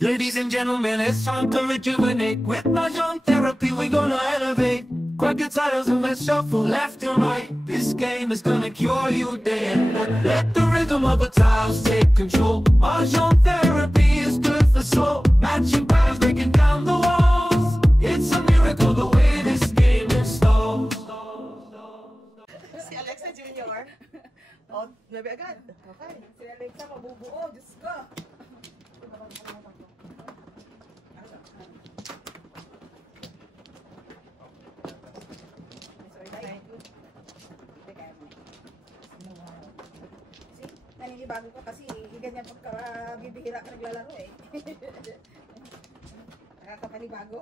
Ladies and gentlemen, it's time to rejuvenate. With Mahjong therapy, we're gonna elevate. Grab your titles and let's shuffle left and right. This game is gonna cure you day and night. Let the rhythm of the tiles take control. Mahjong therapy is good for soul. Matching patterns, breaking down the walls. It's a miracle the way this game installs. Si Alexa Jr. O, 9 agad. Okay. Si Alexa mabubuo, Diyos ko. Naninibago ko kasi ganyan pagka bibihira ka naglalaro eh. Nakakapanibago.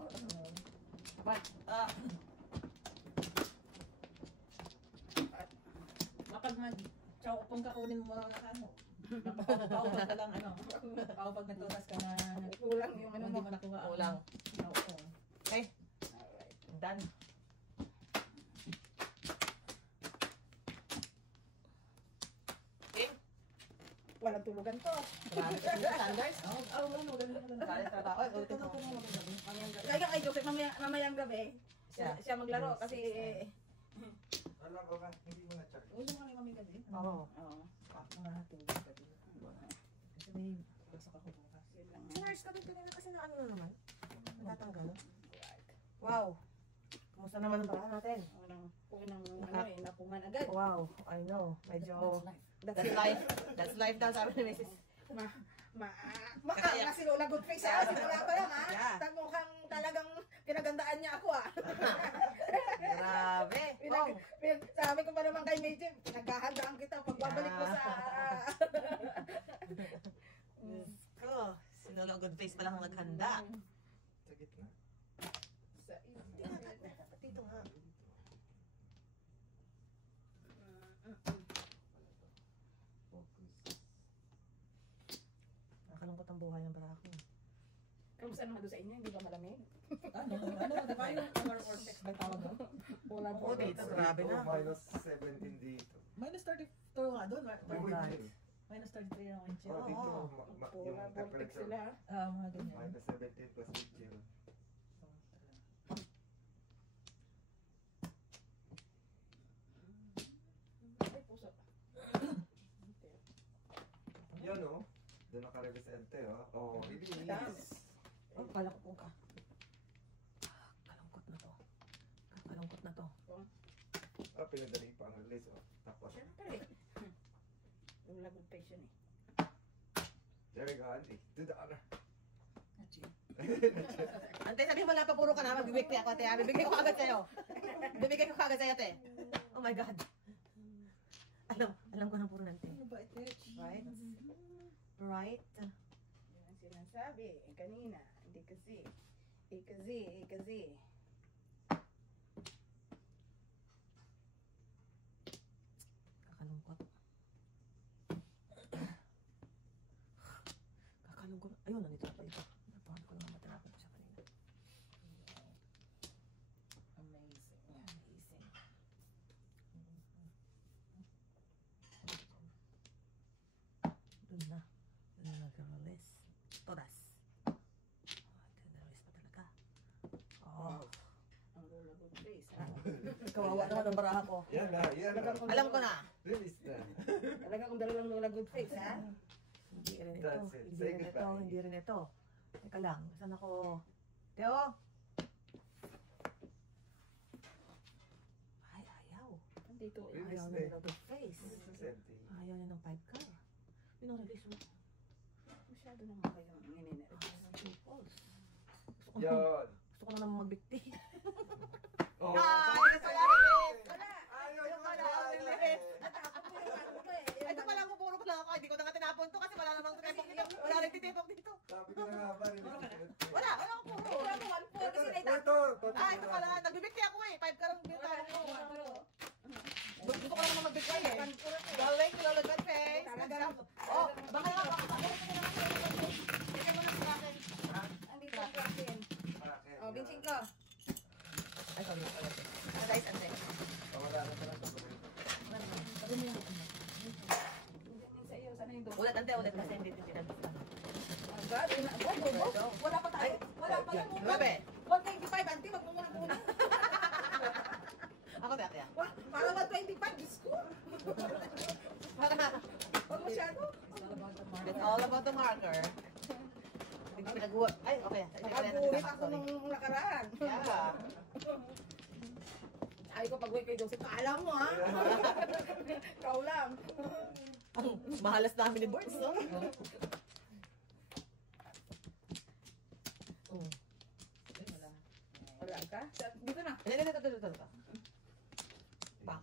Kapag mag-chow kung kakunin mo mga ano, pao ka lang ano, pao pag nagtutas ka na Kulang yung ano hindi mo. mo nakuha. Kulang. Oo. Okay. Done. Okay. Walang tulugan to. Marami kasi yung standards. Wala, ganun. Marami trabaho. Ay, ulitin ko. Kaya kay Joseph mamayang gabi, siya maglaro kasi Alam ko ba, hindi mo na-check. Ulo kami mamigabi. Oo. Oo. Mga tulog ka din. Kasi may bagsak ako bukas. Sinarge ka din kanina kasi na ano na naman. Natatanggal. Wow. Kumusta naman ang paraan natin? unang ano eh, napungan agad. Wow. I know. Medyo... That's That's it. life. That's life daw sabi ni Mrs. Maka si Lola Goodface ha, simula pa lang ha. Yeah. Mukhang talagang pinagandaan niya ako ha. Grabe. Oh. Sabi ko pa naman kay Major, pinaghahandaan kita pagbabalik ko sa... Ko. Si Lolo Goodface pa lang ang naghanda. Sa gitna. Dito nga. Nakalungkot ang buhay ng barako. Kamusta naman doon sa inyo? Hindi ba malamig? Ano ba yung color or text by tawag mo? Wala Oo, dito. Grabe na. Minus 17 dito. Minus 32 nga doon. May wind chill. Minus 33 ang wind chill. Oh, dito, Oo. yung Vortex temperature. sila. Mga ganyan. Minus 17 plus wind chill. Ay, puso. Yan o. Doon nakarepresente o. Oo, ibilis. Oh, kala ko pong ka. Kalungkot na to. Kalungkot na to. Ah, pinadali pa ang release o. Tapos, Siyempre. Yung Lola Goodface yun eh. there we go, Andy. Do the honor. Ante, sabi mo lang papuro ka na. Magbibigay ako, ate. Bibigay ko agad sa'yo. Bibigay ko agad sa'yo, ate. Oh my God. Alam ko ng puro nante. Ano ba ito? Right? Right? Yan ang sinasabi kanina. Hindi kasi. Kasi. Kakalungkot. Kakalungkot. Ayun, nandito pa ito. Napakali ko lang matinapin ko siya kanina. Amazing. Amazing. Doon na. Doon na nag-release. Todas. Doon na-release pa talaga. Oh. Ang Lola Goodface ha. Kawawa naman ang baraha ko. Yan na, yan na. Alam ko na. Release na. Talaga kung dalalang Lola Goodface ha. Hindi rin ito. That's it. Hindi Say rin ito. goodbye. Hindi rin ito. Teka lang. Saan ako? Teo? Ay, ayaw. Dito eh. Release Ayaw na niya eh. ng good face. Presente. Ayaw niya ng 5 car. Yun ang release mo. Masyado naman kayong nininervous. Ayaw ng peoples. Yan. Gusto ko na naman magbikti. Oh, Ay, ito pala release! Ayaw Ito yung pala mga ang release! Ano ba eh? Ito pala ang pupuro ko lang ako. Hindi ko na nga tinapon to kasi wala namang tipok dito. Wala rin titipok dito. Sabi ko na nga ba, release. Wala akong puro. Wala mo 1-4 kasi naitapos. Ito. Ah, ito pala. Nagbibikti ako eh. 5 car ang bintang ko. Gusto ko lang naman magbigay eh. Galing, Lola Goodface. Talaga lang. Oh, baka nga, baka bigay mo na sa akin. Andito ang akin. Oh, binsing ko. Ay, sorry. Guys, ante. Wala na talaga. Sa iyo, sana yung doon. Ulit, ante, ulit kasi hindi tinagpita. Agad, bobo. Yan. 9. 125, auntie, wag mo muna kunin. Ako dati ah. Para 125, Diyos ko. Wag masyado. It's all about the marker. Hindi ko pinag-uwa. Ay, okay. Nakaguhit ako nung nakaraan. Yeah. Ay ko pag-uwi kay Joseph, kaalam mo ha? Ikaw lang. Ang mahalas namin ni Boards, no? Wala ka? Dito na. Dito. Back.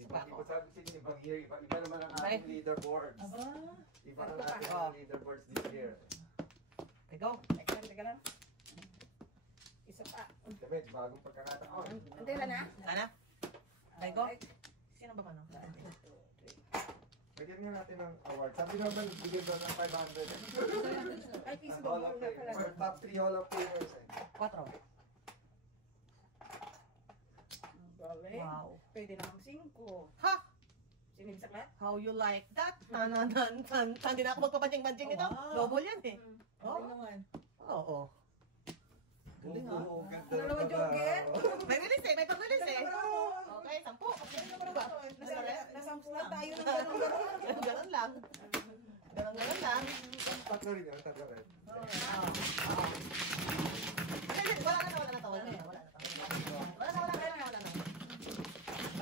Iba sabi sa inyo, ibang year, iba naman ang Bye. ating leaderboards. Aba. Iba ang ating leaderboards this year. Okay, go. Teka lang. Isa pa. David, bagong pagkakataon. Antay na na? Sana? Okay, go. Sino ba mano? Bigyan nga natin ng award. Sabi naman, bigyan daw ng 500. Ay, piso Ang ba? Hall of Una pala. Fame. Or top 3 Hall of Famers. 4. Galing. Wow. Pwede naman 5. Ha? Sinigsak lahat? How you like that? Hindi na ako magpapanjing-panjing nito. Wow. Double yan eh. Oh naman. Oo. Galing, ha? Oo, ganda Ano ng naman, trabaho. Joget? May release eh. May pag-release eh. Okay, 10. Nasampu na tayo ng gano'n-gano'n. Ganon lang. Ganon lang. Tatlo rin yun, tatlo rin. Wala na.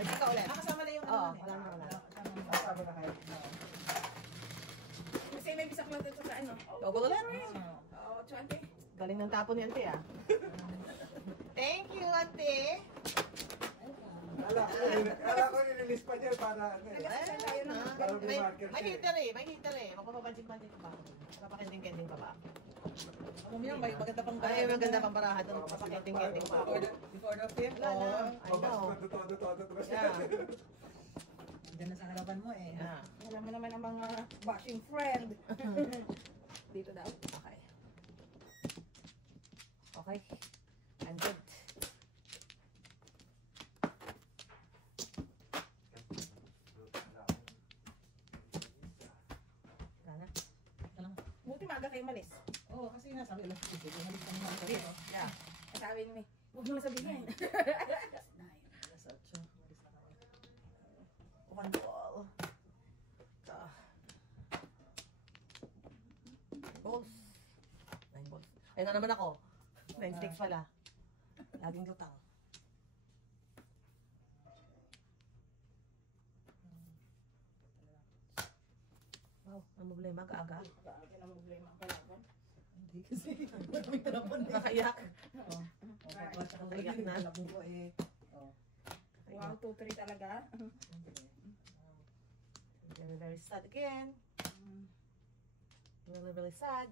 May ka ulit. Nakasama na yung Oo, ano, wala na. Kasama na kayo. Kasi may bisak lang dito sa ano. Double ulit. Oo, 20. Galing ng tapon ni Auntie ah. Thank you, Auntie. Kala ko nirelease pa niya para ano eh. Nag-asal tayo ng Para may marker May siya hitter eh. May hitter eh. Magpapapanjing-panjing pa. Magpapakending-kending pa ba? Alam mo yan, may maganda pang Ay, maganda pang barahan doon. Magpapakending-kending pa. Before the film, Wala na. oh. I know. Todo. Yeah. Diyan na sa harapan mo eh. Yeah. Alam mo naman ang mga bashing friend. Dito daw. Okay. Okay. I'm good. Sana. Buti maaga kayo malis. Oo, kasi nga sabi, alas 10, halis kami ng gabi, no? Yeah. Sabi ni May, huwag mo na sabihin. Alas 8, halis na kami. One ball. Balls. 9 balls. Ayun na naman ako. 9 sticks pala. Laging lutang. Wow, ang problema, aga-aga. Bakit ang problema ang kalaban? Hindi kasi, maraming talapon eh. Nakaiyak. Oo. Oo, tsaka Naiyak na. talapon ko eh. Oo. Wow, 2-3 talaga. Very, very sad again. Really, really sad.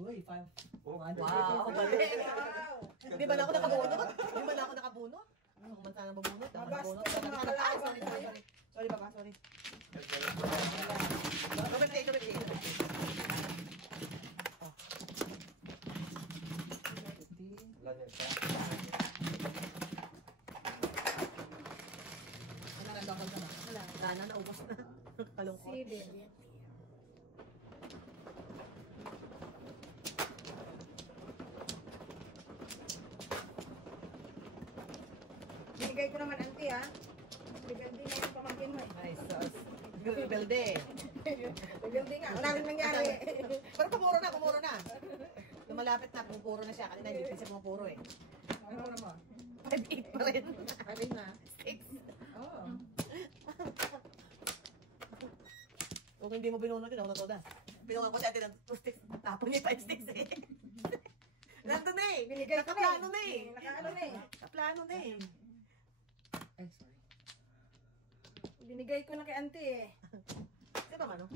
Uy, 5. Wow, galing. Wow! Hindi ba na ako nakabunot? Hindi ba na ako nakabunot? Ang bansa na mabunot. Mabasta yung mga kalaban tayo. Sorry, baba, sorry. Tumigay. Wala niya siya. Ano na dapat na? Wala na, naubos na. Kalungkot. Binigay ko naman, auntie, ha? Bigaldi na yung pamangkin mo, eh. Ay, sus. Belde. Bigaldi nga. Wala rin nangyari. Pero kumuro na. Lumalapit na, pumupuro na siya. Kanina hindi siya pumupuro eh. Ano mo naman? 5-8 pa rin. Sabi na. 6. Oo. Kung hindi mo binunod yun, ako natudas. Pinungan ko siya din ng 2 sticks. Tapon niya 5 sticks eh. Nandun na eh. Binigay ko Nakaplano na eh. Nakaano na eh. Nakaplano na eh. Ay, sorry. Binigay ko na kay auntie, eh. Sino ba mano?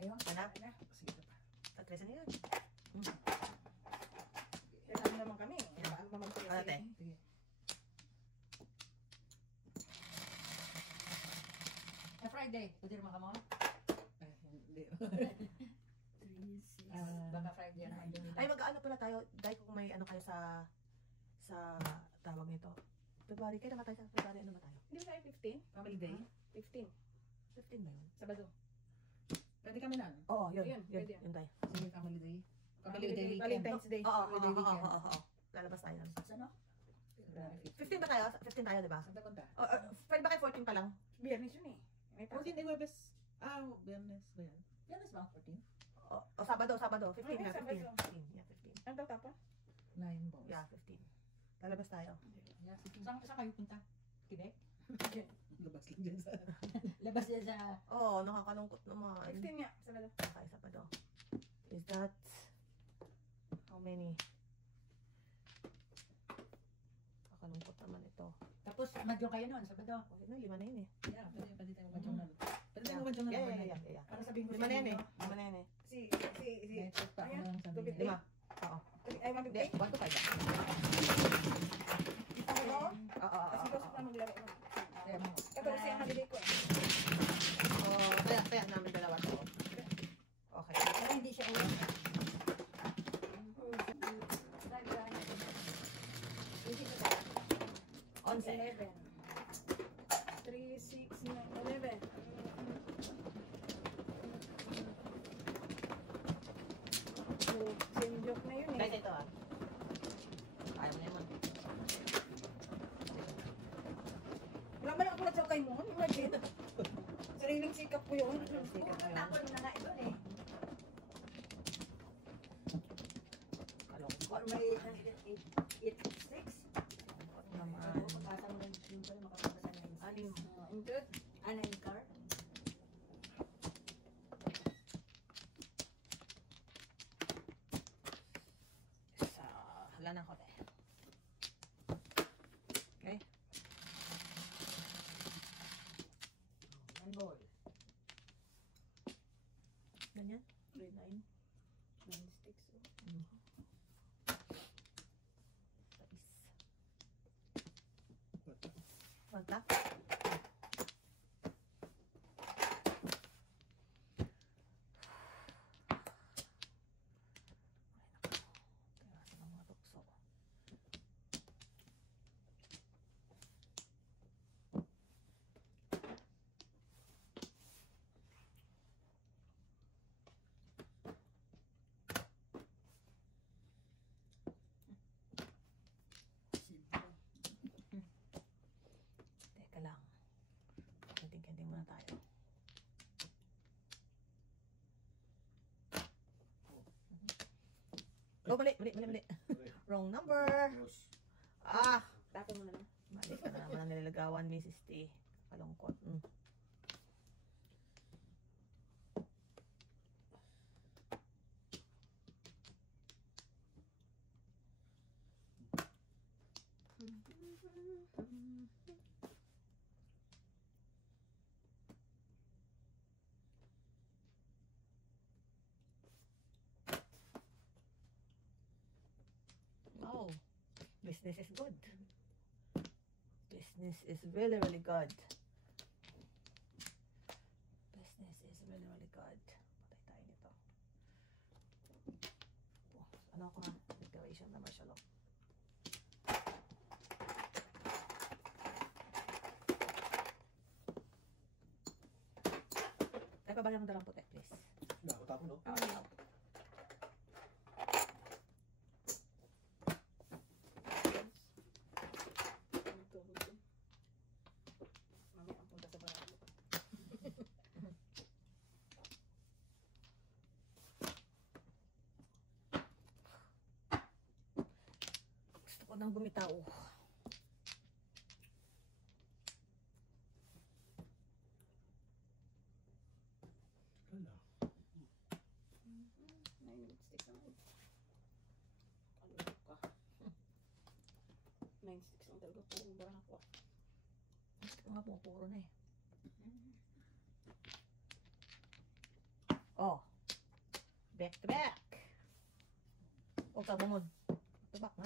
Kayo? Ano? Sige pa. Tatresa niya yun. Kailangan naman kami. Kailangan naman kami. Ano te? Sige. Friday. Pwede naman ka mo? Ay, hindi. Baka Friday na. Ay, mag-ano pala tayo. Dahil kung may ano kayo sa tawag nito. February. Kaya naman tayo sa February. Ano ba tayo? Hindi ba tayo 15? Family Day? 15. 15 ba yun? Sabado. Pwede kami na. Oo, yun. Yun, Yun, pwede. yun tayo. Sige, family day. Family day weekend. Valentine's Day. Oo, Holiday weekend. oo. Lalabas tayo. Ano? 15 ba tayo? 15 tayo, di ba? Saan punta? Pwede ba kayo 14 pa lang? Biyernes yun eh. May pasok. 14 Webes. Biyernes ba yan? Biyernes ba? 14? O Sabado. 15 Ay, na, Sabado. 15. Yeah, 15. Ano daw tapa? 9 balls. Yeah, 15. Lalabas tayo. Yeah, saan kayo punta? Quebec? Labas lang dyan sa... Labas dyan sa... Oo, nakakalungkot naman. 15 nga. Sabado. Okay, Sabado. Is that... How many? Nakakalungkot naman ito. Tapos, madyong kayo noon, Sabado. Okay na, 5 na yun eh. Yeah, pwede tayo madyong noon. Pwede tayo madyong noon. Yeah. Para sabihin ko 5 na yan eh. 5 na yan eh. Si... May check pa ako Ayan. lang sabihin. 250. 5. Oo. Ay, mabig Hindi, 1 to 5 lang. Ako daw? Oo. Kasi gusto na maglaro. Kaya mo. Ito kasi ang holiday ko eh. Kaya namin dalawa to. Okay. Pero hindi siya uwi. Onse. 11. 3, 6, 9, 11. Same joke na yun eh. Guys, ito ah. Ayaw mo na naman. Wala ba lang ako nagsakay mo? Imagine. Sariling sikap ko yun. Tapon na nga ito eh. Kalungkot Or may 8-6. naman. Pagkasa mo ng yung pala makapunta sa 9-6. Alim. Good. Ano yung car? Wala na ako eh. Okay. 9 ball. Ganyan. 9 sticks. Magta? Teka lang. Kanting-kanting muna tayo. Oh, mali. Wrong number. Ah! Tapos mo na lang. Mali ka na naman ang nilagawan, Mrs. T. Kalungkot. Oh, business is good. Business is really, really good. Business is really, really good. Patay tayo nito. Oh, ano ako na? Decoration na martial law. Teka ba lang dalang puti, please? Nakakot no? Mamaya ang punta sa barako. Gusto ko nang bumitaw. Wala. 9 sticks ang ano ka? 9 sticks ang talaga pong barako. Gusto ko nga pumapuro na eh. Oh. Back to back. Oh, sabi mo. Back to back na.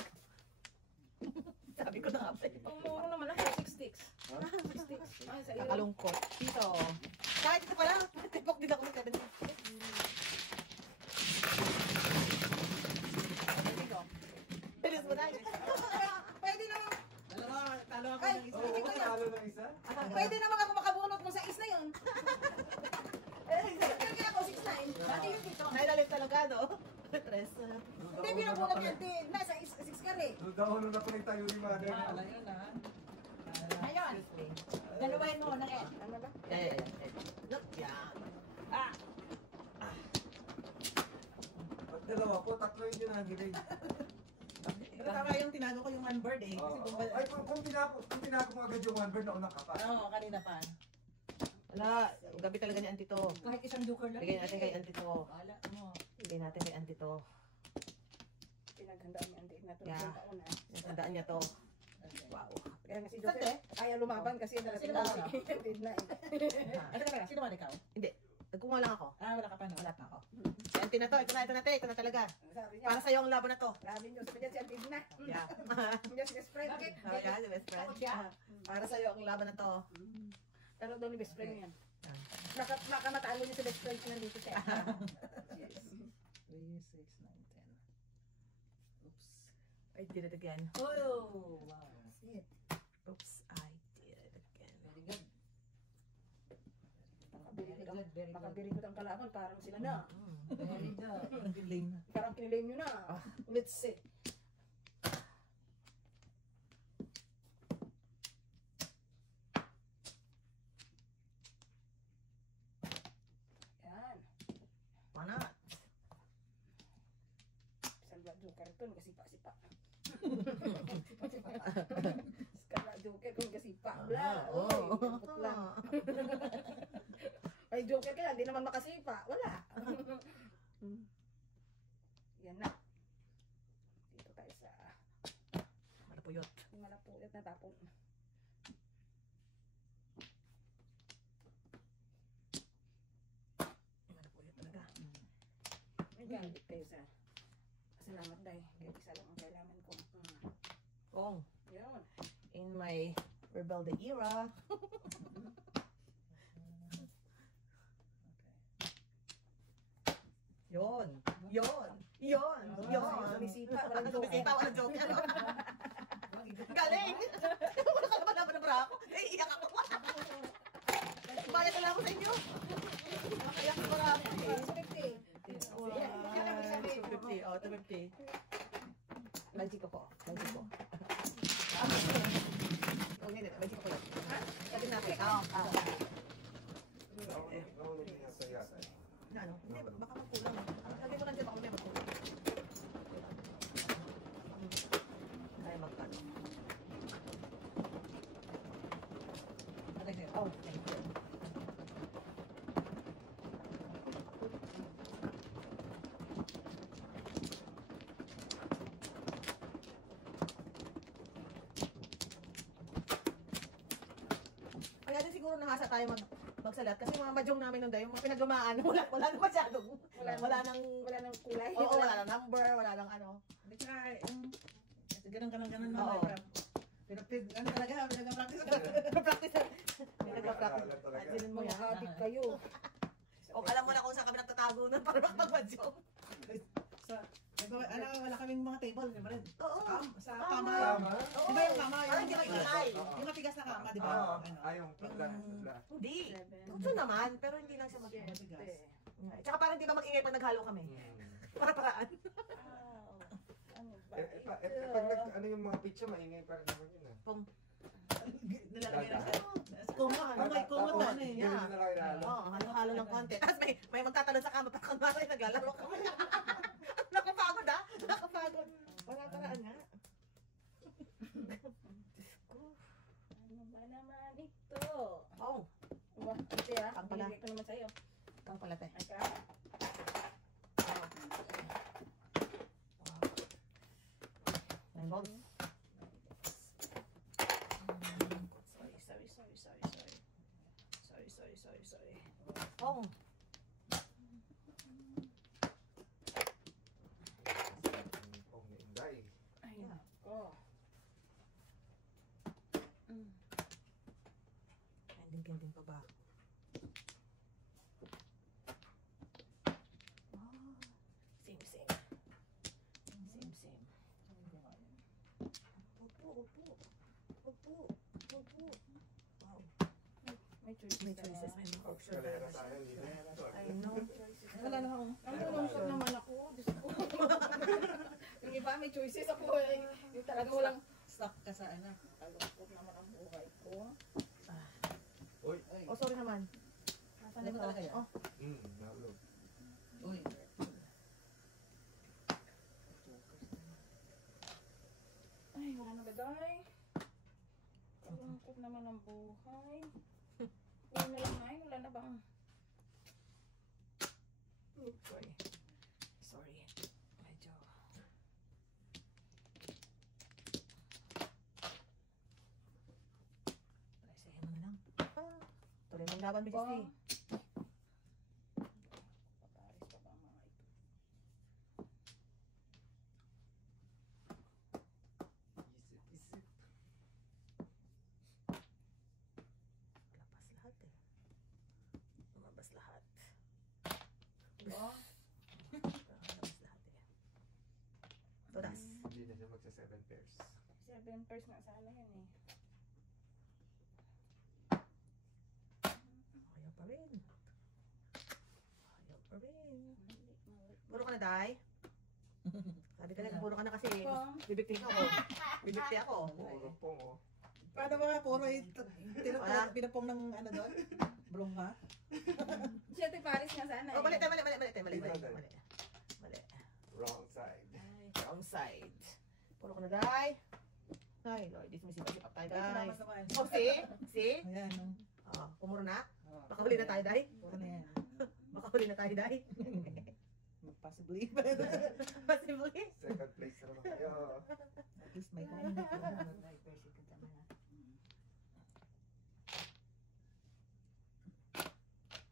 Sabi ko na nga pa. Ang muro naman ako, 6 sticks. 6 sticks. Ay, sa iyo. Nakalungkot. Dito. Kahit ito pala. Tipok din ako ng 7 sticks. Dito. Bilis mo tayo. Pwede naman, Dalawa, talo ako Ay, ng isa. hindi ko na. Talo ng isa? pwede naman ako makabunot mo sa is na yun. Kaya ako, Hindi yun dito. Nailalim talaga, no? Tres. Hindi, binabulag yan din. Nasa 6 ka rin. Dahon na po yung tayo ni Mother. Wala yun ah. Ngayon, dalawahin mo na eh. Ano ba? Look, yan. Dalawa po, tatlo yung ginagilig. Pero tama yung tinago ko yung one bird eh. Kasi Ay, kung tinago mo agad yung one bird, nauna ka pa. Oo, kanina pa. Wala, gabi talaga ni Auntie to. Kahit isang joker lang. Bigyan natin kay Auntie to. Wala mo. Bigyan natin kay Auntie to. Pinaghandaan niya ang na ito. Yeah. Tandaan niya to. Wow. Kaya nga si Joker, ayaw lumaban kasi narating na si Edna eh. Ano ka? Sino man ikaw? Hindi. Nagkumuha lang ako. Ah, wala ka pa no? Wala pa ako. Si Auntie na to. Ito na talaga. Sabi niya, Para sa'yo ang laban na to. sabi niyo, sabi niya si Edna. Yeah. Niya si best friend. Bakit? Oh, yeah, the best friend. Ako siya. Para sa'yo ang laban na to. Pero daw ni best friend yan. Baka matalo niyo si best friend na nandito siya. 3, 6, 9, 10. Oops. I did it again. Oh, wow. Shit. Oops, I did it again. Very good. Very good. Makabirikot ang kalaban, parang sila na. Very good. Ang galing. Parang kinilim nyo na. Let's see. Yan. Why not? Salva Joker ito, nagasipa-sipa. Salva Joker kung nagasipa. Bla. Oh. Dapat lang. Ay, Joker ka lang, di naman makasipa. Wala. Yan na. Dito tayo sa Malapuyot. malapuyot na tapon. Malapuyot talaga. May galit kayo sa salamat dahil. Kaya isa lang ang kailangan ko. Oh, Yun. in my rebelde era. Yon. Yon. Yon. Yon. Sumisipa, walang joke. Sumisipa, walang joke. Ano? Galing! Wala ka naman naman na bra ako. Eh, iyak ako. Bayad na lang ako sa inyo. Iyak ko marami. So, 50. Wow. 250. Oh, 250. Magic ko po. Magic ko. Oh, hindi. Magic ko po. Sabi natin. Nahulog niya sa yata. Ano? Hindi, baka magkulang. Sabi ko lang dyan, baka may magkulang. Kaya magkano. Oh, thank you. Kaya din siguro nahasa tayo magsalat kasi mga madyong namin nung dayo, mga pinagdumaan, wala na masyadong, wala nang kulay. oo, wala nang number, wala nang ano. Hindi ka, ganun Oo. naman. Pero ano talaga, pinag-practice. Practice. Nagpa-practice. Naalala talaga. Adinin mo Mga yan. habit kayo. O alam mo na kung saan kami nagtatago nun para magmadyong. Wala kaming mga table, di ba rin? Oo. Sa Tama. kama. Tama. Di ba yung kama? Parang hindi mag-ingay. Yung matigas na kama, di ba? Yung tabla. Hindi. Tutso naman, pero hindi lang siya mag-ingay. Matigas. Tsaka parang hindi ka mag-ingay pag naghalo kami. Para-paraan. Ano yung mga pizza, maingay pa rin naman yun. Nilalagay lang siya. Kuma, may kuma na ano eh. Ganun na lang inalo. Oo, halo-halo ng konti. Tapos may magtatalon sa kama, parang kunwari naglalaro ka. Nakapagod ah. Nakapagod. Wala paraan nga. Ano ba naman ito? Oo. Wah, ito ah. Ang pala. Binigay ko naman sa'yo. Ang pala te. Ay ka. Nine balls. Sorry. Oh. Pong inday. Ay, Yeah. nako. Ending pa ba? Oh. Same. Upo. Wow. May choices. May choices. May mga option Kalera talaga siya. tayo, hindi. I know. Wala na akong. Ang lulungsot naman ako. Diyos ko. Yung iba may choices ako eh. Yung talaga walang stuck ka sa anak. Kalungkot naman ang buhay ko. Uy. Oh, sorry naman. Nasaan na talaga yan? Oh, Nalog. Uy. Ay, wala na bagay. Kalungkot naman ang buhay. Wala na lang ay, wala na bang? sorry. Sorry. Medyo. Presahin mo na lang. Tuloy mong laban, Mrs. T. Paparis pa ba ang mga ito? Isip. Lapas lahat eh. Lumabas lahat. Diba? Lumabas lahat eh. Todas. Hindi na siya magsa 7 pairs. 7 pairs nga sana yan eh. Ayaw pa rin. Ayaw pa rin. Puro ka na, Day? Sabi ka na, puro ka na kasi. Bibigti ako. Bibigti ako. Puro pong, oh. Paano ba puro Wala. pinapong ng ano doon? Blongha? Siyempre Paris nga sana eh. Oh, mali tayo, mali. Wrong side. Wrong side. Puro ka na, Day. Ay, Lord, this may sipa-sipak tayo, guys. naman. Oh, see? Ayan, no? Oh, pumuro na. Baka huli na tayo, Day. Puro na yan. Baka huli na tayo, Day. Possibly. Possibly. Second place na naman kayo. At least may kumain na.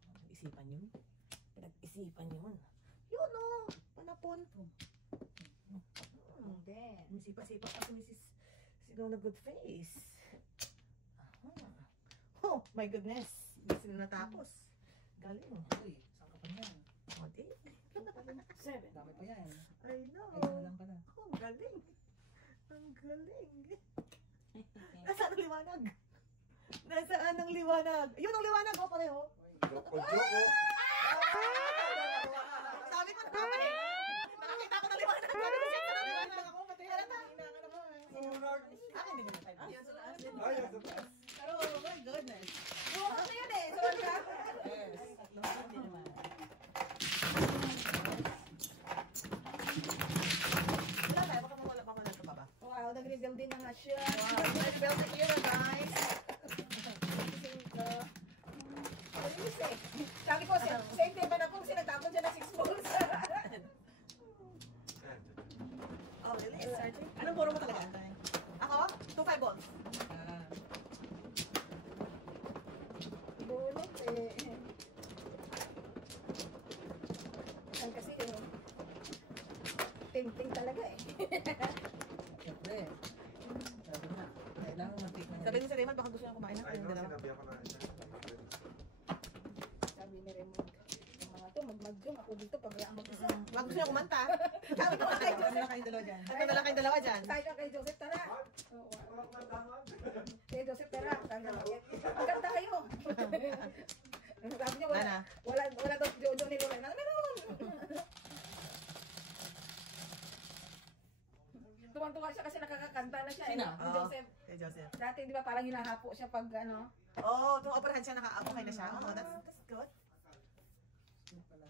Pinag-isipan yun. Pinag-isipan yun. Yun, oh. Panapon. Then, Sipa-sipa pa si Mrs. Sigaw na good face. Oh, my goodness. Hindi sila natapos. Galing. Uy, saan ka pa yan? O, di. 7. Dami pa yan. I know. Ay, ano lang pala. Oh, ang galing. Ang galing. Nasaan ang liwanag? Nasaan ang liwanag? Yun ang liwanag. Oh, pareho. Joko. Sabi ko na tama eh. Nakakita ko ng liwanag. Sabi ko siya na liwanag. Akin din yung 5. Ay, yes, the best. Pero, oh my goodness. Ano yun eh? Sorry ka? Yes. Hindi naman. Wala tayo. Baka mawala pa ito pa ba? Wow, nag-reveal din na nga siya. Wow, nice belt to you, guys. Sabi ko, same day pa na kung sinagtapon siya na 6 balls. Oh, really? Anong puro mo talaga? Ako? 2-5 balls. Ah, Bulot eh. Yan kasi yung ting-ting talaga eh. syempre. Sabi na. Kailangan matikman. Sabi ni si Raymond, baka gusto niya kumain ng Ay, kanyang no, dalawa. sinabihan ko na rin. Sabi ni Raymond, yung mga to, mag-magyong ako dito pag ang mag-isa. Baka gusto niya kumanta. Sabi ko kay Ano na kayong dalawa dyan? Ano na lang kayong dalawa dyan? Sabi ko kay Joseph, tara. Oo, Wala ko nalaman. kay Joseph, tara. Sabi ko, ang ganda kayo. Sabi niya, Nana. wala daw Jojo ni Lola. Meron. Tuwang-tuwa siya kasi nakakakanta na siya. Sino? Ni Joseph. Kay Joseph. Dati di ba parang hinahapo siya pag ano. Oh, nung operahan siya, naka-okay na siya. Oh, that's good. Ano pala?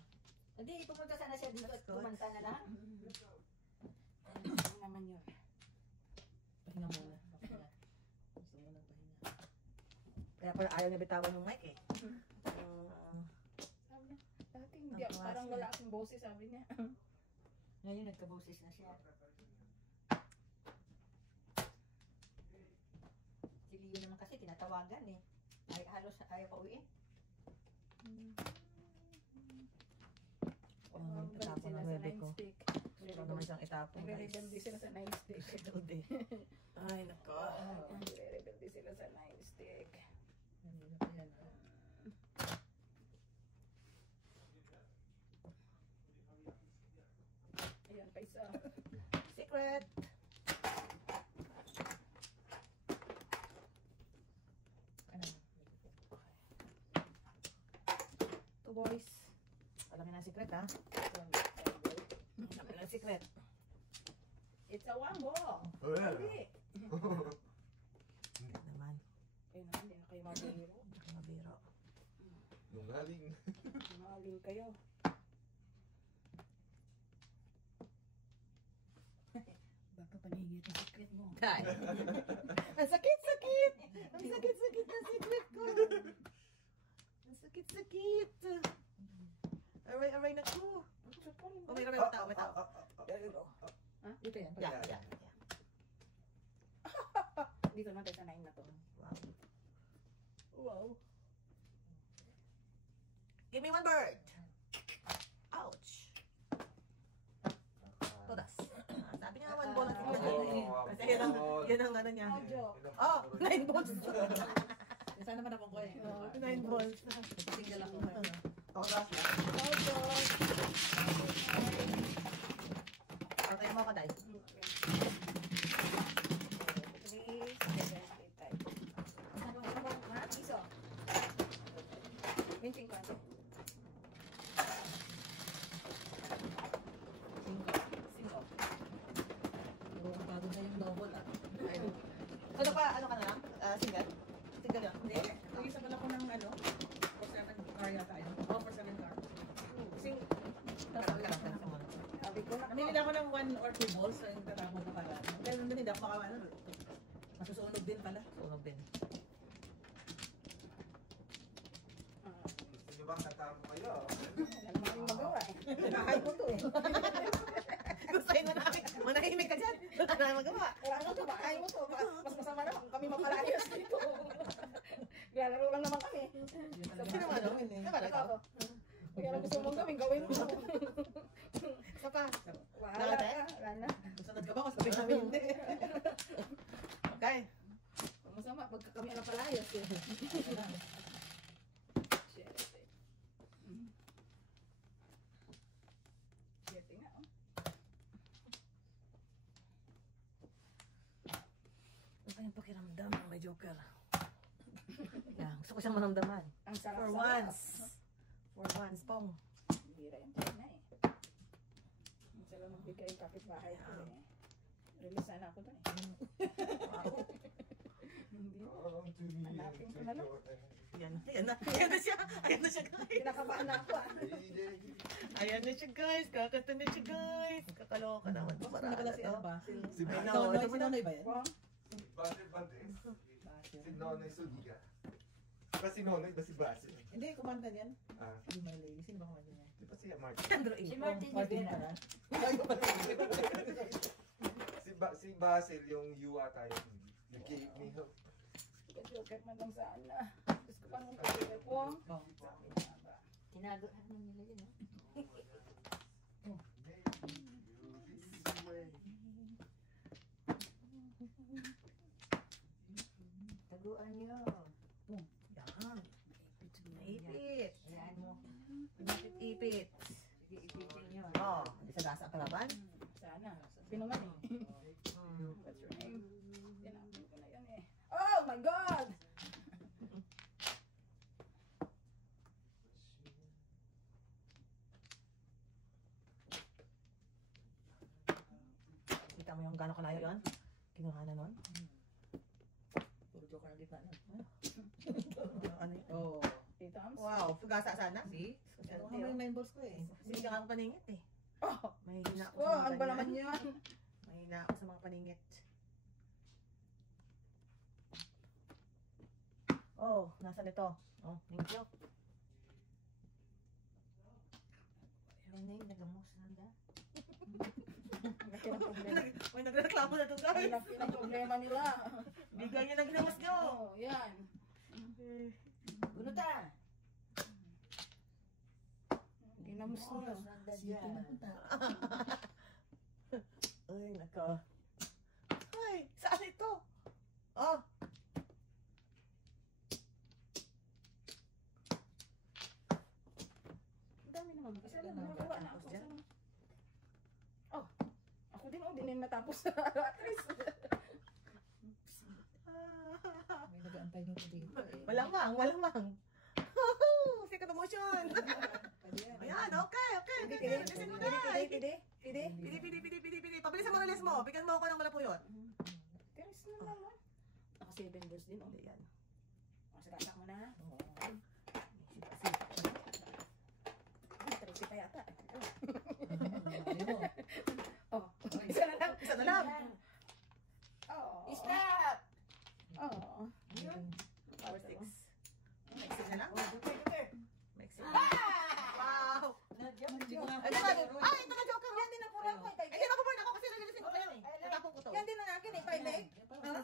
Hindi, pupunta sana siya dito at kumanta na lang. Ano naman yun? Pahinga muna. Pahinga. Gusto mo ng pahinga. Kaya pala ayaw niya bitawan yung mic eh. Sabi niya, dati hindi Ang parang klase. wala akong boses, sabi niya. Ngayon nagkaboses na siya. Si Leo naman kasi tinatawagan eh. Ay, halos ayaw pa uwiin. Oh, itapon ng bebe ko. Gusto naman siyang itapon, guys. Nagre-rebelde sila sa 9 stick. Rebelde. Ay, nako. Nagre-rebelde sila sa 9 stick. Kanina pa yan. Ayan pa isa. Secret. Ano? ha? Sabi ng secret. It's a wambo. Well. Hindi. Hindi naman. Kayo naman, hindi na kayo mabiro. Mabiro. Nungaling. Maling kayo. Baka paningit ang secret mo. Dahil. Ang sakit-sakit! Ang sakit-sakit ng secret ko! Ang sakit-sakit! Aray-aray na ko! Oh, may tao, may tao. There you go. Ha? Dito yan. Yeah. Dito naman tayo sa 9 na to. Wow. Wow. Give me one bird! Ouch! Todas. Sabi niya one ball. Kasi yun ang ano niya. Oh, 9 balls! Sana naman ako ko eh. 9 balls. Tinggal ako. Todas. Okay mo ka, Day. Iso. Minting ko. Cinco. Bago na yung double ah. Ano pa, ano ka na lang? Single? Single yun? Hindi. Nag-isa pala ko ng ano. For 7 car yata yun. Oh, for 7 car. Sing. Sabi ko, namili ako ng 1 or 2 balls so yung tatapon na pala. Pero nandun hindi ako makawa. Masusunog din pala. Sunog din. Gusto nyo bang katamo kayo? Wala naman yung magawa eh. Bahay ko to eh. Gustahin na namin. Manahimik ka dyan. Wala na magawa. Wala ano to, bahay mo to. Mas masama naman kami mapalayas dito. Lalaro lang naman kami. Sino ba namin eh? Diba ikaw? Kaya lang gusto mong gawin, gawin mo. Isa pa. Wala na. Sunod ka ba? Kasi sabi namin hindi. Okay. Masama, pagka kami ang napalayas eh. Shit. Shit nga oh. Ano yung pakiramdam ng may joker? Yeah, gusto ko siyang manamdaman. Ang sarap For once. For once, Pong. Bira yung China eh. Ang sarap magbigay yung kapitbahay ko eh. Release sana ako doon eh. Wow. Hindi. Hanapin ko na lang. Ayan na siya. Ayan na siya, guys. Kinakabahan na ako ah. Ayan na siya, guys. Kakanta na siya, guys. Kakaloka naman. Ano pala si ano ba? Si I Basil. know. Ito mo na. ba yan? Basil Valdez. Si Nonoy Sudiga. Ba si Nonoy ba si Basil? Hindi, kumanta niyan. Ah, Hindi may lady. Sino ba kumanta niyan? di ba si Martin? Andrew Si Ipong. Martin Martin Rivera. pala. Si Basil yung you ata yung you gave me hope. Joker man lang sana. Gusto ko pa nung kapitbahay ko. Tinadoan mo nila yun, ah. Taguan nyo. Yan. Naipit. Ayan mo. Ipit. Sige, ipitin nyo. Oh, isa gasa ang kalaban. Sana. Pinungan eh. Hmm. What's your name? Tinapin ko na yan eh. Oh my God! Kita mo yung gano'ng kalayo yun? Kinuha na nun? Puro joker ang gitna nun. Ano yun? Oh. Titams? Wow, gasa sana. See? Ano nga yung 9 balls ko eh. Hindi ka nga paningit eh. Oh! Mahihina ako Oh, sa ano mga ba naman ganyan. yan? Mahina ako sa mga paningit. Oh, nasa nito. Oh, thank you. Yan na yung nagamos nanda. May nagreklamo na ito, guys. Yun ang problema nila. Bigay niyo ng ginamas niyo. Oh, yan. Bunuta! Ginamos niyo. Nanda dyan. Ay, nako. Ay, saan ito? Oh. Ang dami naman. Isa lang, nakakuha na ako. Dyan. Oh, ako din oh, din natapos sa at least. May nag-aantay nito dito eh. Walang mang. Second motion. Ayan, okay. Okay. Pidi. Bilisan mo na. Pidi. Pidi. Pabilisan mo na list mo. Bigyan mo ako ng malapuyot. Tiris na naman. Naka 7 years din, oh. Yan. Masasak mo na. Tiris pa yata. Oh, isa na lang. Isa na lang. Oh. Stop! Oh. Power 6. Mixing na lang. Mixing. Wow! Ay, ito na joker. Yan din ang pura ko. Eh, kinakuburn ako kasi nalilising ko pa yan eh. Natapon ko to. Yan din ang akin eh, 5 leg.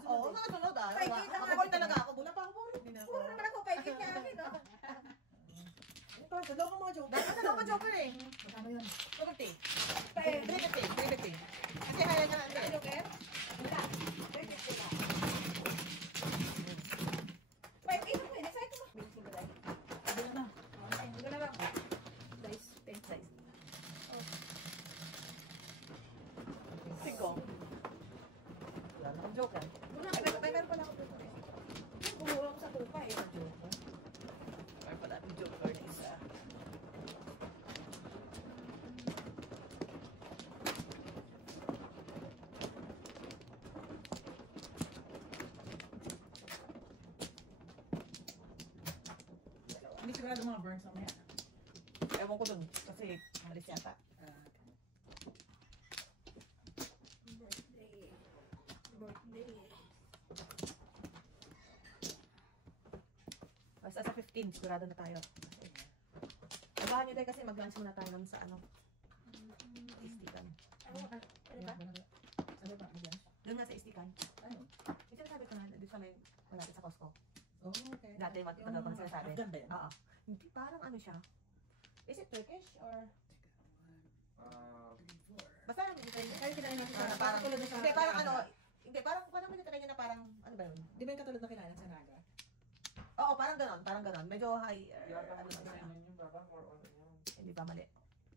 Oo, mga sunod ah. Kay Kate ang Nakakuburn akin. talaga ako. Bula pa ako puro. Puro naman ako, 5 leg niya akin, oh. Sa loob ng mga joker. Dahil sa loob ng joker eh. Magkano yun? 250. 5 350. Kasi kaya niya hindi. joker? 5 leg mo, in-excite mo. Binti ko lang. Hindi na lang. Dice, 10 size. Singko. Wala na akong joker. May meron pala ako dito. Bumura ko sa tupa eh. Meron pala akong joker na isa. Hindi sigurado mga burns mamaya. Ewan ko dun. Kasi malis yata. Birthday. Basta sa 15, sigurado na tayo. Abangan nyo tayo kasi mag-lunch muna tayo nun sa ano. Istikan. Ano ba? Ano ba? Doon nga sa Istikan. Ano? Kasi sabi ko na, doon sa may malapit sa Costco. Oh, okay. Dati matagal ko na sinasabi. Afghan ba yan? Oo. Hindi, parang ano siya. Is it Turkish or? Basta Ay, kinain natin sa parang, tulad na sa... hindi, parang ano, hindi, parang kung ano man yung na parang, ano ba yun? Di ba yung katulad na kinain sa Naga? Oo, parang ganon. Medyo high, Yata ano mo ba siya? yun yung baba or on yun. Hindi ba mali?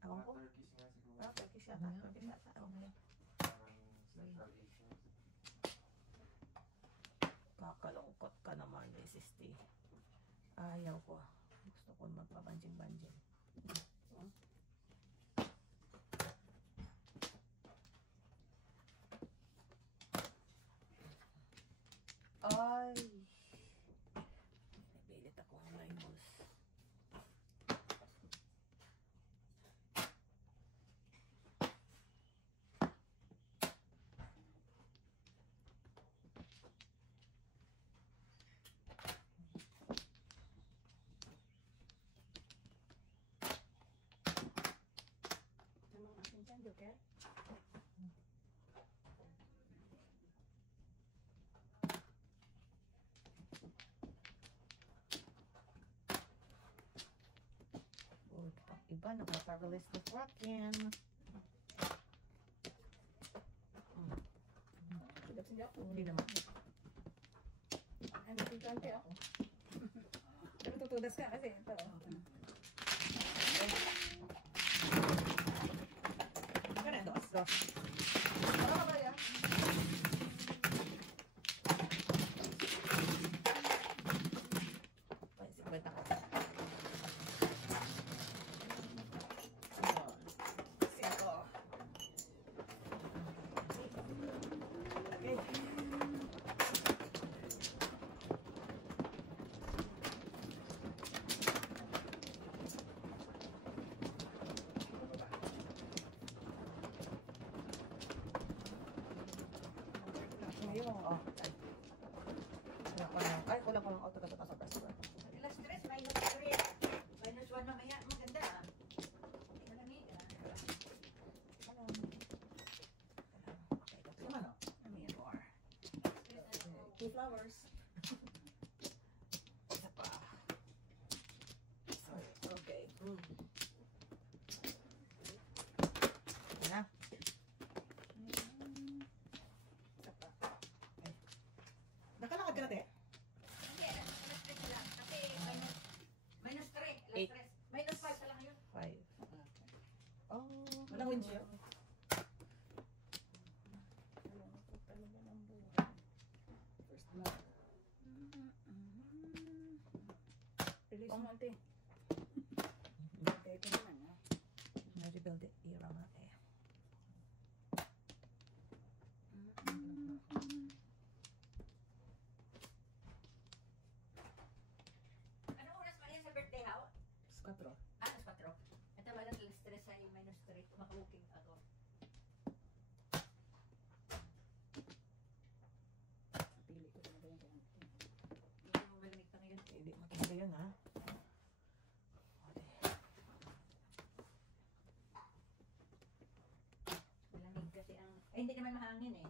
Ewan ko. Turkish nga siguro. Parang Turkish yata. Turkish yata. Ewan ko. Parang Central Asia. Kakalungkot ka naman, Mrs. T. Ayaw ko. Gusto ko magpabanjing-banjing. Ay! Napilit ako ng limos. Tamang akin dyan, Joker. Iba, nakaka-release the working. Silap siya ako. Hindi naman. Ay, matingkante ako. Pero tutudas ka kasi. Ito. Ganun, dos. Ano ba yan? Ay, 50 ko. Cinco. Okay. Ngayon. Oh, ay, kulang ko ng auto kasi pasok kasi. Last stress, minus 3. Minus 1 mamaya. Maganda ah. Malamig ah. Naman o. Two flowers. Isa pa. Okay. Na. Nakalakad ka na, te? Hindi, last stress lang. Kasi minus 3. Last Eight. stress. Minus 5 pa lang yun. 5. Oh. Walang windshield. First blood. Release mo, ante. Okay, ito naman. hindi naman mahangin eh.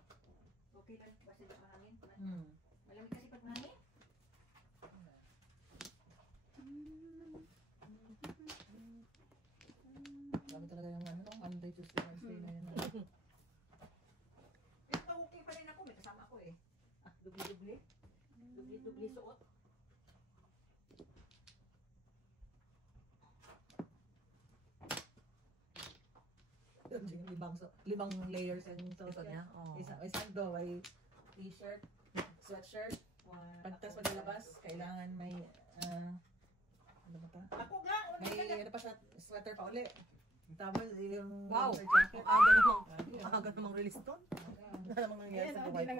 Okay lang basta di mahangin. Malamig kasi pag mahangin. Grabe talaga yung ano, Monday, Tuesday, Wednesday na yun. Pero okay pa rin ako. May kasama ako eh. Ah, dubli-dubli. Dubli-dubli suot. Limang layers yung suot niya. Isang daw ay t-shirt, sweatshirt. Pagtas paglalabas, kailangan may, ano ba ta? Ako nga. May ano pa siya, sweater pa uli. Tapos yung Wow. winter jacket. Aga namang release to. Wala namang nangyari sa buhay ko.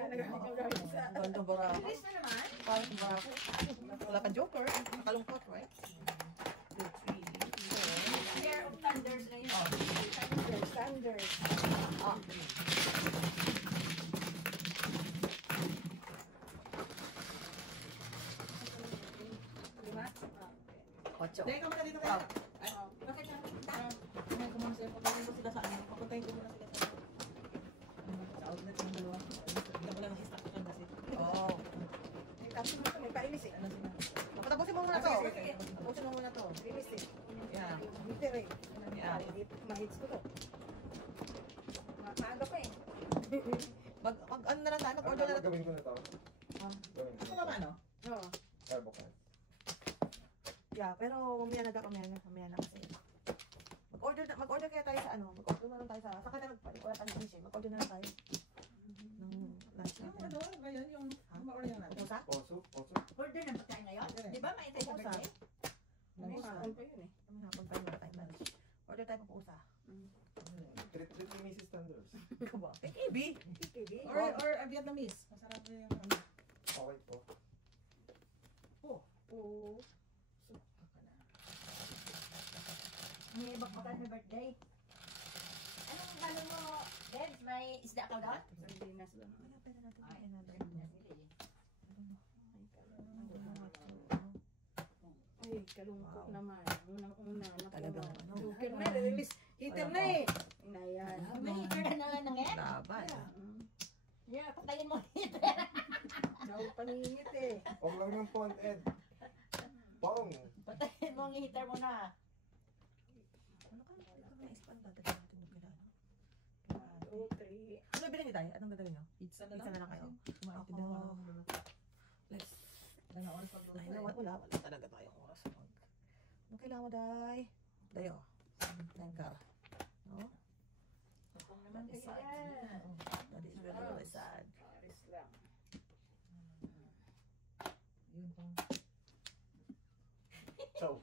Parang bara. Bilis na naman. Parang bara ko. Wala kang joker. Nakalungkot, right? 2, 3, 4. Year of Thunders na yun. Standard. Diba? Ocho. Dahil ka muna dito kayo. Bakit na? Kumain ko muna sila. Papuntahin ko sila sa ano. Papuntahin ko muna sila sa sa outlet ng dalawa. Hindi ko lang i-stock ko kasi. Oo. Tapos mo ito, may painis eh. Ano sila? Tapusin mo muna to. Sige. Tapusin mo muna to. Painis eh. Yeah. Bitter eh. Yeah. Mahits ko to. Maaga pa eh. Mag ano na lang tayo. Mag-order na lang. Gawin ko na to. Gawin ko Gusto na mo ba to. ano? Oo. Carbocan. Yeah, pero mamaya na kasi. Mag-order kaya tayo sa ano? Mag-order na lang tayo sa saka na wala tayong finish eh. Mag-order na lang tayo. Ng lunch Yung natin. ano? Ngayon yung ma-order natin. Pusa? Poso, poso. Order ng pagkain ngayon. Di ba maitay sa birthday? May hapon pa yun eh. May hapon pa yun. Wala tayong lunch. Order tayo ng pusa. Treat ni Mrs. Thunders. Ikaw ba? KKB. KKB? Or Vietnamese. Masarap na yung ano. Okay po. Oo. May bakbakan na birthday. Anong ano mo, Debs? May isda ka doon? Sardinas lang. Ay, Another. Ay, kalungkot naman. Unang-una. Talagang ano. Joker na, release. Heater na eh. Inayan. May heater na nga nang yan. Laban. Yeah, patayin mo heater. Daw paningit eh. Huwag lang ng phone, Ed. Pong! Patayin mo ang heater mo na. Ano ka? Ikaw na expand natin natin yung kailangan. 2, 3. Ano bilhin niyo tayo? Anong dadalhin niyo? Pizza na lang. Pizza na lang kayo. Kumain din ako. Let's. Wala na oras pag Ay, wala talaga tayong oras. Ano kailangan mo, Day? Dayo. Thank ka. No? Kung naman That is kayo sad. yan. That is really, really sad. Paris lang. Yun pang. Ciao.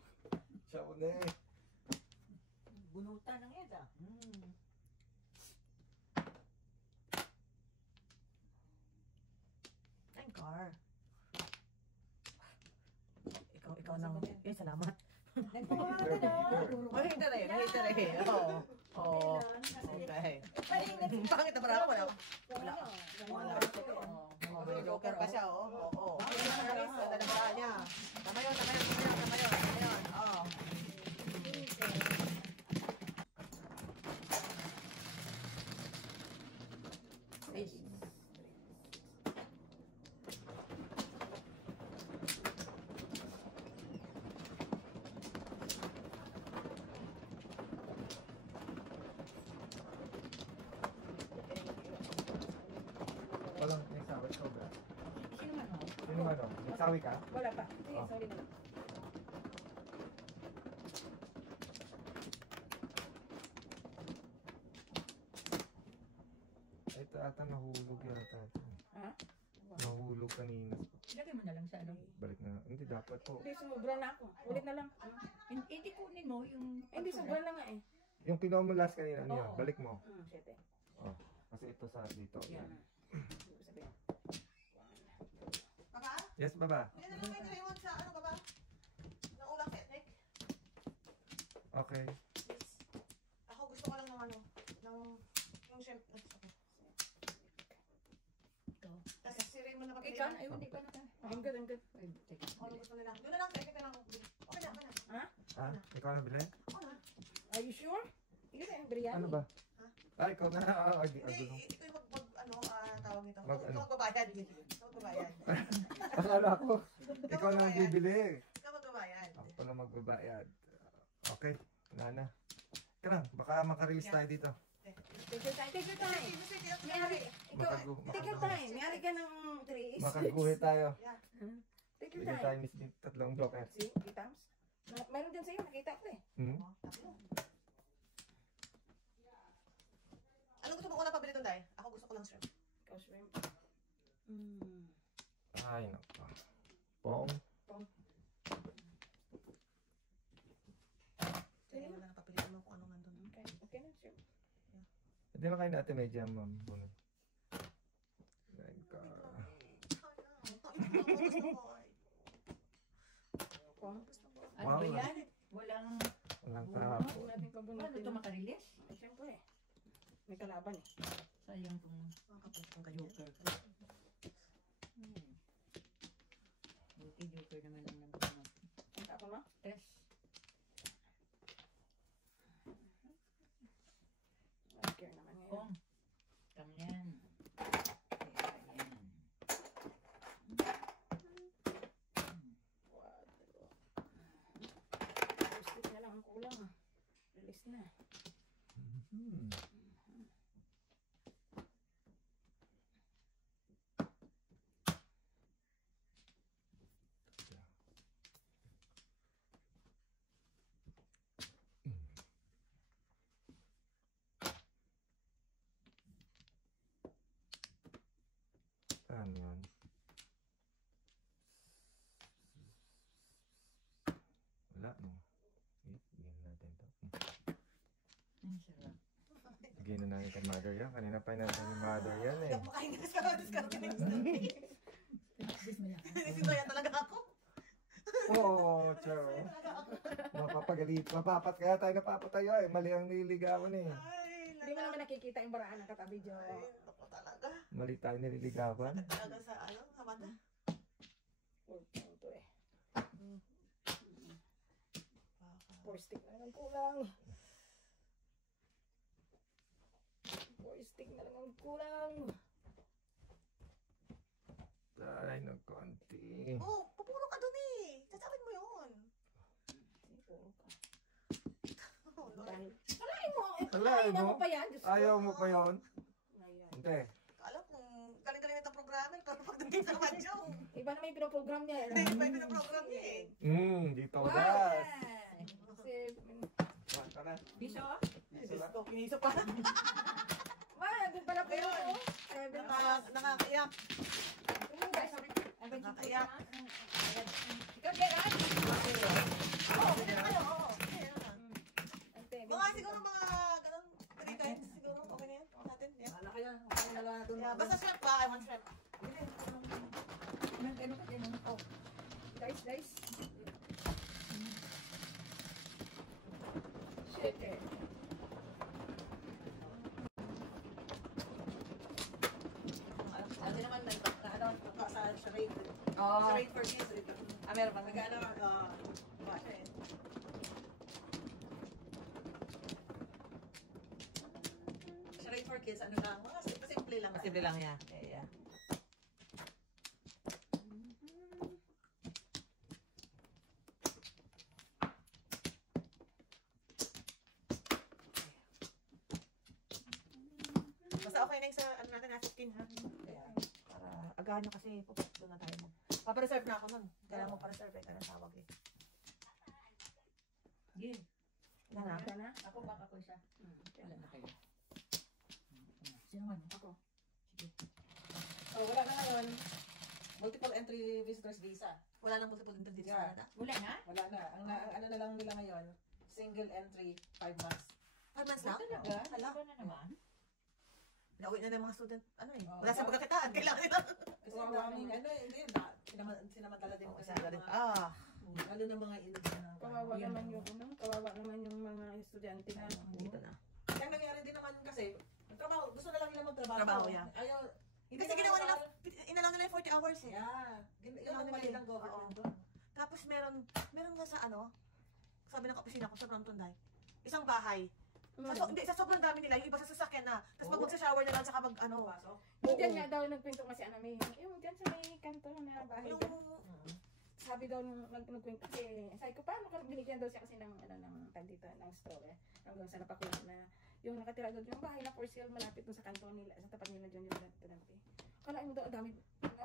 Ciao na eh. Bunutan ng EDA. Thank car. Ikaw nang. Eh, salamat. Nagpagawa ka doon. Mahita na yun. Mahita na yun. Oo. Oo. Okay. Pangit na pala ako. Wala. Wala. Oo. May joker pa siya. Oo. Ganda na pala niya. Tama yun. Oo. Fish. Walang nagsawi sobra. Sino man ho? Sino man o? Nagsawi ka? Wala pa. Sige, Oh. sorry na. Ito ata nahulog yata. Ha? Nahulog kanina. Ilagay mo na lang sa ano. Balik na. Hindi dapat po. Hindi, sobra na ako. Ulit na lang. Hindi kunin mo yung... Hindi, sobra na nga eh. Yung kinuha mo last kanina, ano yan? Oo. Balik mo. 7. Oh. Kasi ito sa dito. Yan. Sabihin. Baba? Yes, baba. Yan na lang kayo naiwan sa ano baba? Ng ulang technique. Okay. Ako gusto ko lang ng ano. Yung shrimp. Ito. Tapos sirin mo na kapag Ikaw, ayun, hindi pa na ka. I'm good, I'm good. Ano gusto nila? Doon na lang. Technique na lang. Okay na, okay na. Ah, ikaw na bilhin? Okay na. Are you sure? Ikaw na yung biryani. Ano ba? Ha? Ah, ikaw na. Ah, Hindi, ito yung tawag nito. Mag- Ikaw magbabayad. Ikaw magbabayad. Akala ko, ikaw na ang bibili. Ikaw magbabayad. Ako pala magbabayad. Okay, wala na. Karang, baka makarelease tayo dito. Take your time. Take your time. Mayari. Ikaw, take your time. Mayari ka ng 3. Makaguhi tayo. Take your Bigyan time. tayo mismo tatlong joker. See, kita mo? Meron din sa'yo, nakita ko eh. Hmm? Ano gusto mo unang pabili doon, Day? Ako gusto ko lang shrimp. Ikaw, shrimp. Ay, nako. Pong. Sige mo na papiliin mo kung anong nandun. Okay, okay na, shrimp. Hindi na kayo natin medyo bunot. Like, Ano Wow. ba yan? Walang... walang Huwag kahapon. natin pabunutin. Paano ito makarelease? Ay, siyempre. May kalaban eh. Sayang kung joker. Buti joker naman ang nabunod. Ang tapo mo? Tres. Okay naman ngayon. Kung. Kang yan. Ayan. Post-it na lang ang kulang ah. Release na. Hmm. Saan yun? Wala, no? Bigyan natin to. Ang sarap. Bigyan na natin kay mother yan. Kanina pa natin yung mother yan eh. Makain ka sa discount ka next time. Sino yan talaga ako? Oo, Charo. Mapapagalit. Mapapat kaya tayo napapatayo eh. Mali ang nililigawan eh. Ay, Hindi mo naman nakikita yung baraan ng katabi, Jo. Ay, naku talaga. Mali tayo nililigawan. Talaga sa sa mata. Huwag mo ito eh. 4 stick na lang ang kulang. 4 stick na lang ang kulang. Taray ng konti. Oh, pupuro ka dun eh. Sasabin mo yun. Siguro ka. Oh, Lord. Alain mo! Alain mo? pa yan. Diyos ko. Ayaw mo pa yun? Ayan. Hindi. Alam kung galing-galing nito programmer, pero pagdating sa Madjong, Iba naman yung pinoprogram niya. hindi pa yung pinaprogram niya eh. Dito Wow! das. Kasi, Tara. biso? Dito lang. Kiniso pa. Wow, doon pala po yun. oh. Nakakaiyak. Tumingin guys. Nakakaiyak. Ikaw, Gerard? Oo, pwede na kayo. Oo. Ante, Mga siguro mga ganun 3 times siguro. Okay na yan. Okay natin. Yeah. Wala kaya. Okay na lang doon. Yeah, basta shrimp pa. I want shrimp. Ano ka din? Oh. Dice. Shit eh. Sabi naman, sa charade. Oh. Charade for kids. Meron pa. Magkano, bata eh. Charade for kids, ano lang, mga simple lang. Simple lang yan. Yeah. Basta okay na yung sa, ano natin na 15 ha. Yeah. Para agahan nyo kasi doon na tayo mo. Papareserve na ako nun. Kailangan mo pa-reserve eh, kailangan tawag eh. Game. Yan na. Wala na? Ako baka ko siya. Wala na kayo. Sino man? Ako. So, wala na ngayon. Multiple entry visitors visa. Wala nang multiple entry dito Yeah. sa Canada. Wala na? Wala na. Ang ano na lang nila ngayon, single entry, 5 months. 5 months lang? Talaga? Hala. Iba na naman? Nauwi na ng mga student, ano eh. Oo. Wala sa pagkakitaan, kailangan nila. Kasi ang daming, hindi, sinamantala din kasi ng mga, lalo ng mga illegal na. Kawawa naman yung kawawa naman yung mga estudyante na. Dito na. Kaya nangyari din naman kasi, trabaho, gusto na lang nila magtrabaho. Trabaho, yeah. Ayaw, hindi Kasi ginawa nila, inalang nila yung 40 hours eh. Yeah. Yun ang mali ng government doon. Tapos meron nga sa ano, sabi ng opisina ko sa Brampton Day, isang bahay, Hindi, sa sobrang dami nila, yung iba sa sasakyan na. Tapos pag magsa-shower na lang, saka mag, ano. Yung dyan nga daw nagkwento kasi ano may, yung dyan sa may kanto na bahay Yung, dyan. Sabi daw nung nagkwento kasi, sabi ko paano ka binigyan daw siya kasi ng, ano, ng tandito, ng straw eh. Hanggang sa napakulang na, yung nakatira doon, yung bahay na for sale malapit doon sa kanto nila, sa tapat nila dyan yung dati. Kala mo daw, ang dami,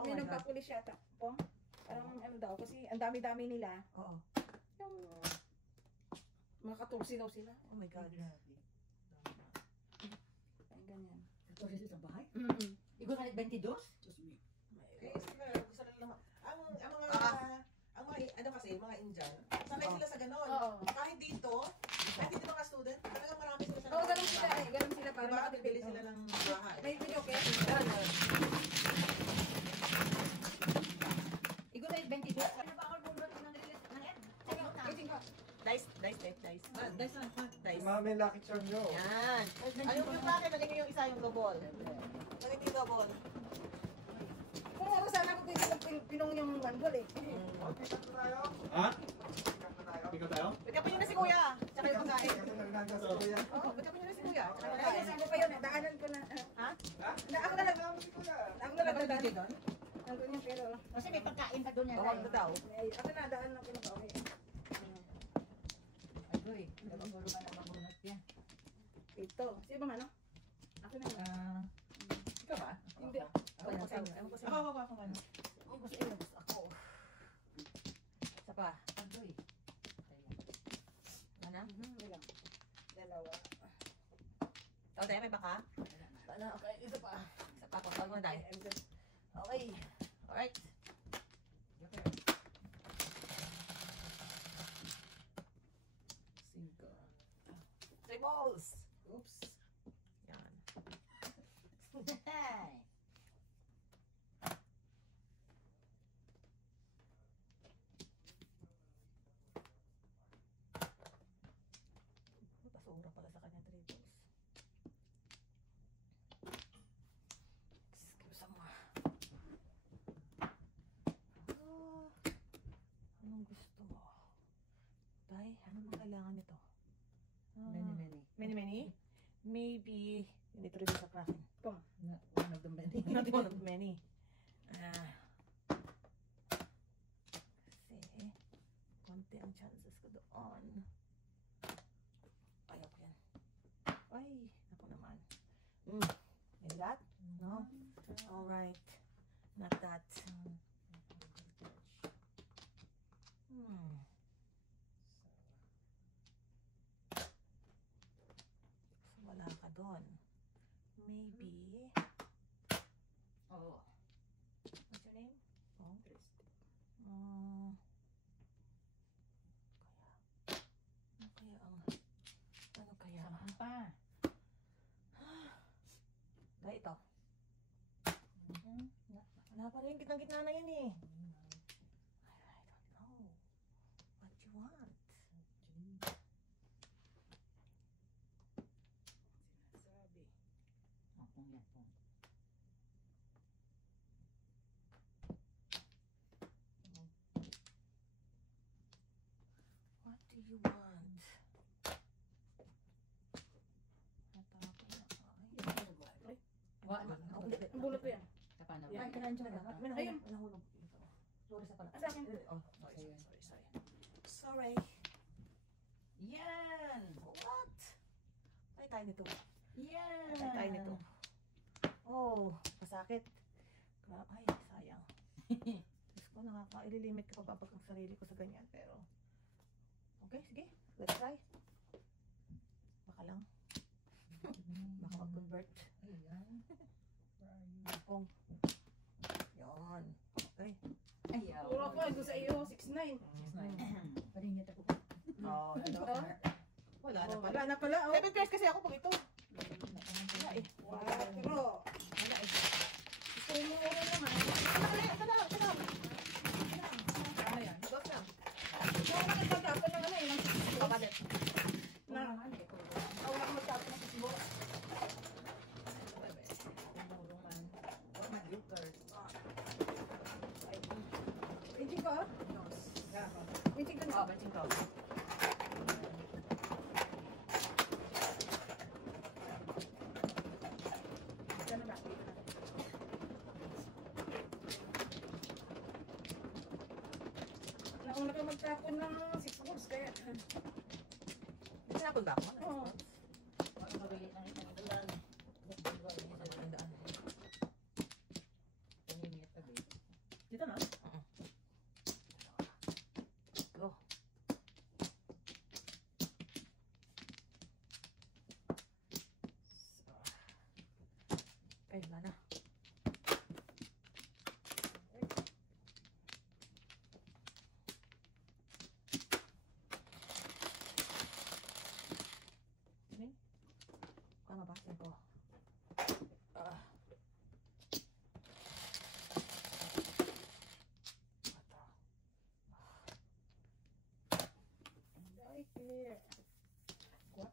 may nagpapulis yata po. Parang ano daw, kasi ang dami-dami nila. oo. Yung, mga 14 daw sila. Oh my God. Ay, ganyan. Ito rin sa bahay? Mm-hmm. Ikaw na 22? Eh, sila, gusto nila naman. Ang mga, ano kasi, mga Indian, sanay sila sa ganon. Oo. Kahit dito mga student, talagang marami sila sa Oo, ganun sila eh. Ganun sila para Diba? makatipid. Bibili sila ng bahay. May video okay? Ikaw na 22? Ano ba ako bumulot ng release? Ano yan? Waiting ko. Dice. Mami, lucky charm nyo. Yan. Ayun yung bakit, naging yung isa yung double. Naging yung double. Kung ako sana ako pinong yung manggol eh. Ha? Ikaw tayo? Bigyan nyo na si Kuya. Tsaka yung pagkain. Kasi nagnagas ko yan. Oo, bigyan nyo na si Kuya. Tsaka yung Ay, pagkain. sabi pa yun, daanan ko na. Ha? Ako na lang. Ako na lang dadaan. doon? Nandun yung pero. Kasi may pagkain pa doon yan. Bawag na daw. Ako na, daan lang pinag-okay. Ay, nagpapuro ka na mabunot yan. Ito. Sino ba ano? Ako na. Ikaw ba? Hindi. Ewan ko sa'yo. Ewan ko sa'yo. Ako ano. Gusto ko, gusto ako. Isa pa. Agoy. Ano? Hindi lang. Dalawa. O, tayo may baka? Ano, okay. Ito pa. Isa pa. Pagpag mo na tayo. Okay. Alright. Three balls. Oops. Yan. Basura pala sa kanya, three balls. Excuse mo. Anong gusto mo? Tay, ano bang kailangan nito? Many? Maybe, you need to release a kraken. One of the many. Not one of many. Kasi, konti ang chances ko doon. Ayoko yan. Ay, ako naman. Is that? No? Alright. Not that. So, wala ka doon. Maybe. Oo. What's your name? Oh. Ano kaya? Saan pa? Dahil ito. Wala pa rin, gitna-gitna na yan eh. I don't know. What you want? Sabi. Ako yan po. What do you want? Ang bulot ko yan. Kapano? Yan. Ayun. Nahulog. Sorry sa pala. Sa akin. Oh, sorry. Sorry. Yan! What? Ay, tayo nito. Yan! Ay, tayo nito. Oh, masakit. Ay, sayang. Diyos ko, ilililimit ko pa ang sarili ko sa ganyan, pero... Okay, sige. Let's try. Baka lang. Baka mag-convert. Ayan. Pong. Yun. Okay. Ayaw. Puro ko, ito sa iyo, 6'9". Paringit ako. Oh, ano? Wala na pala. Wala na pala, oh. 7 pairs kasi ako pag ito. Wala eh. Pero, Wala eh. gusto mo naman. Ito na. Ano yan? Dos na. Kung nagtagapon ng ano, ilang sisibo. Bakit? Na, wala kang magtapon ng sisibo. Pinching ko, ah. Pinching ko na. Oh, benching ko. ayaw magtapon ng 6 months kaya. May sinapon ba ako? Oo. Mabili ng isang dolan. Dito na? Go. Ay, wala na. Tama ba? Yan ko. Ay, clear. 4.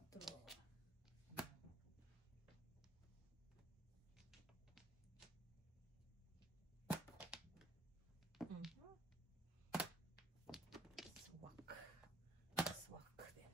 Swak. Swak din.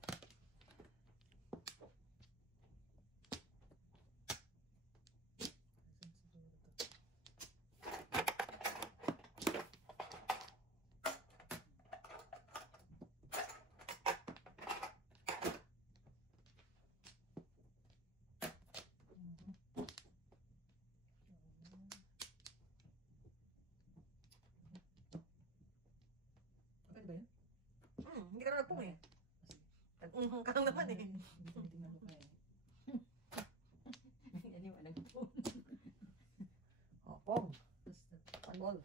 Okay ba yun? Hindi ka na nagpung eh. Nag-unghong ka lang naman eh. Tingnan ko pa eh. Yan yung anak ko. Oh, pong. Panbol.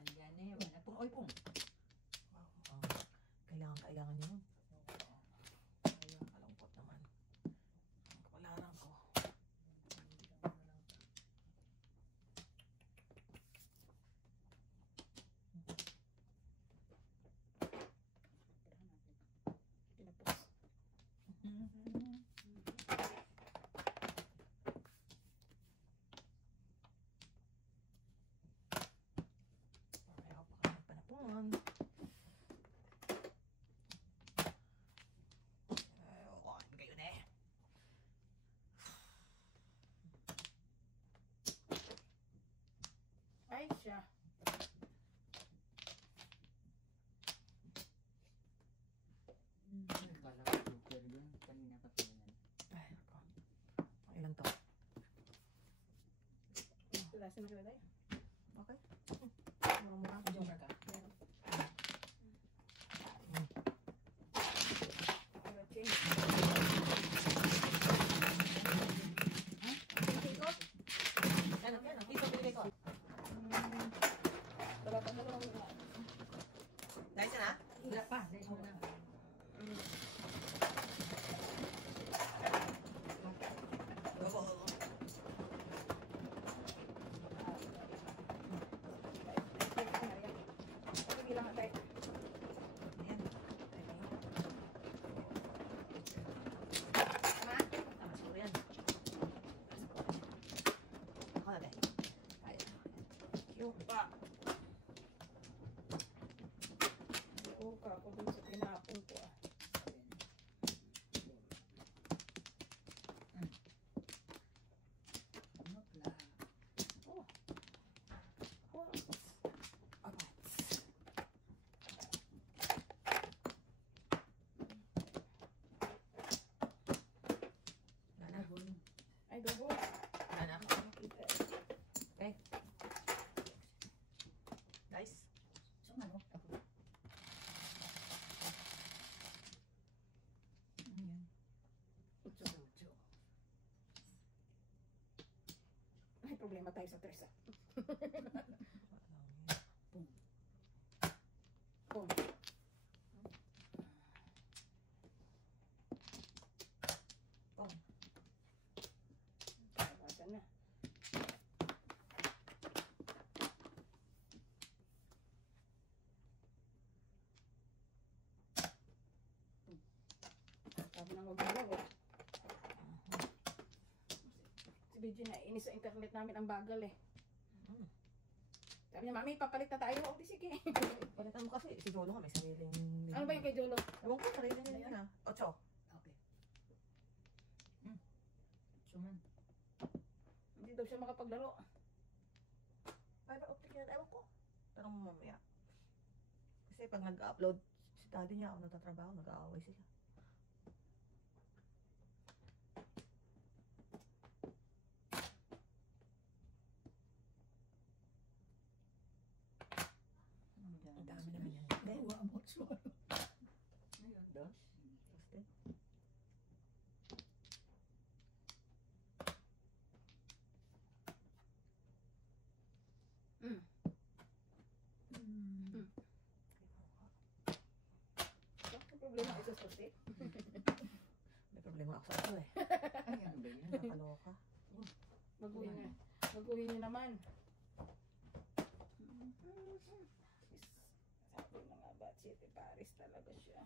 Andyan eh, wala po. Oy, pong. Kailangan niyo yun. Kalungkot naman. Ang kapalaran ko. Pinapos. Ayaw pa ka nagpanapungan. Ayaw, kayo na eh. Ay, siya. Kala ko joker yun. Kanina pa tingnan. Ay, ako. Ilan to? Tulasin na kita tayo. Okay. Murang-murang. Joker ka. Meron. Pero change. Yan, dito pinili ko. Wala pa na lang. Dahil siya na? Wala pa. Dahil mo na. Oo. Bilang ka tayo. Ayan. Tama? Tama siguro yan. Ako na dahil. Kaya. Cute. Pa. Oo ka ako dun sa tinapon ko ah. Oh. Wow. Wala na. Ay, dugo. Wala na. Nakita. Okay. Guys. So, ano? Ako. Utso. May problema tayo sa tres ah. Pum. Pum. Tawagan na. Sabi ng wag mo. Si BG na inis sa internet namin ang bagal eh. Sabi niya, Mami, papalit na tayo. O, di sige. Palitan mo kasi, si Jolo nga may sariling... Ano ba yung kay Jolo? Ewan ko, sarili niya na. 8. Okay. Suman. Hindi daw siya makapaglaro. Fiber optic yan, ewan ko. Tanong mo mamaya. Kasi pag nag-upload si daddy niya ako nagtatrabaho, nag-aaway sila. Ang dami naman yan. Dos. Dos din. Ang problema ay sa susi. May problema ako sa ito eh. Nakakaloka. Baguhin niya. Baguhin niya naman. Sabi na nga ba, City Paris talaga siya.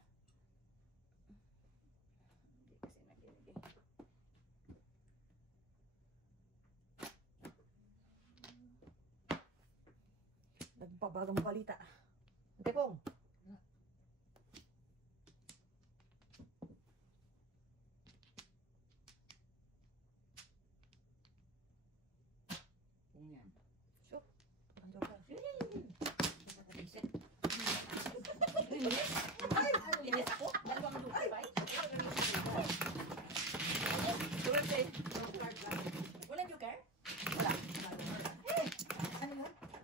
Hindi kasi nakinig eh. Nagpabagong balita. Tepong. Sure. Ang joker. Linis ako? Dalawang lupa ba? Walang joker?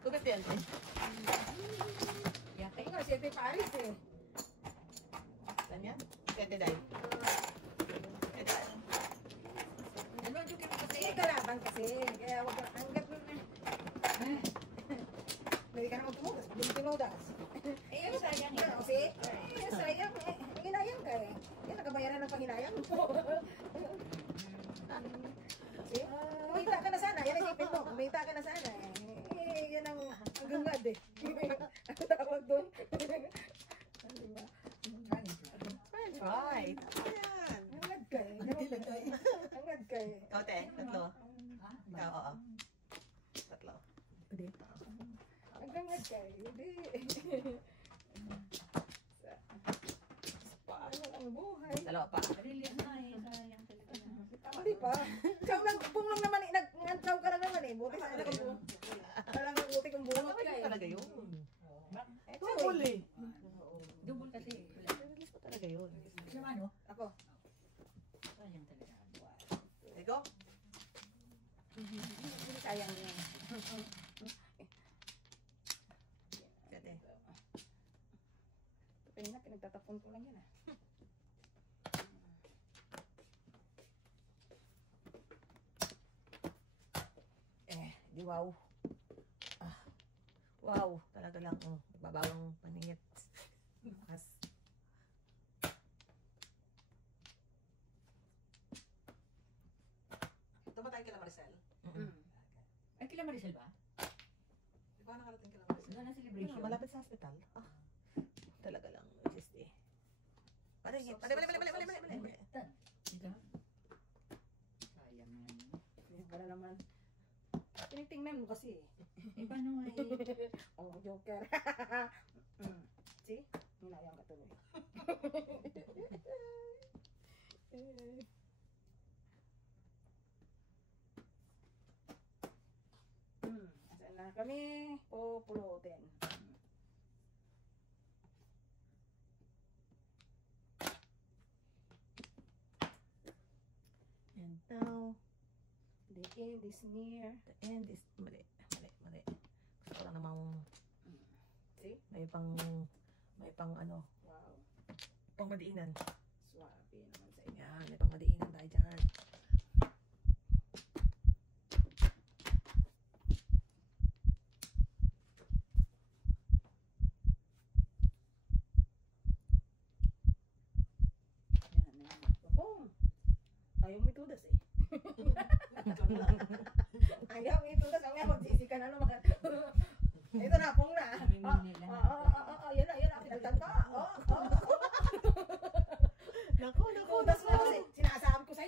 Tugit yan eh. Yan, kayo nga, City Paris eh. Saan yan? Pwede dahil. Dalawang joker kasi. Hindi kalaban kasi. Kaya wag ka, hanggat nun eh. Hindi ka naman tumugas. Hindi tinudas. Eh, sayang eh. Kasi, sayang eh. Hinayang ka eh. Yan, nakabayaran ng panghinayang mo. See? Kumita ka na sana. Yan ang isipin mo. Kumita ka na sana eh. Yan ang gangad eh. Ang tawag doon. Diba? Right. Ayan. Hangad ka eh. Hangad ka eh. Ikaw, te. Tatlo. Ikaw, oo. Tatlo. Hindi. Ang gangad ka eh. Hindi. Paano ang buhay? Dalawa pa. Release na eh. Sayang talaga. Hindi pa. Ikaw lang, kung lang naman eh. Nag-antaw ka lang naman eh. Buti sana kung buhay. Parang buti kong bunot ka eh. Talaga yun. Double eh. Double kasi. Release ko talaga yun. Siya ano? Ako. Sayang talaga. Ikaw? Hindi sayang niya. Pwede. Pwede na, pinagtatapon ko lang yan ah. Di wow. Ah. Wow. Talaga lang. Babawang paningit. Bukas. Ito ba tayo kila Maricel? Ay, kila Maricel ba? Di ba nakarating kila Maricel? Doon na celebration. Malapit sa hospital. Ah. Talaga lang. Just eh. Paningit. Bali. Ika? Sayang yan. Yan para naman. Tinitingnan mo kasi eh. Eh, paano ay... Oh, joker. See? Hinayang ka tuloy. Asan na kami? Pupulutin. And now, The end is near. the end is... Mali. Gusto ko lang namang See? may pang ano, Wow. pang madiinan. Swabe naman sa inyo. Yan, may pang madiinan tayo dyan. Yan, yan. Boom! Ayaw mo itudas eh. Ayaw mo itudas. Ang nga magsisi ka na naman. Ito na, pong na. Yan na. Pinagtanta. Naku. Itudas mo kasi. Sinasabi ko sa'yo.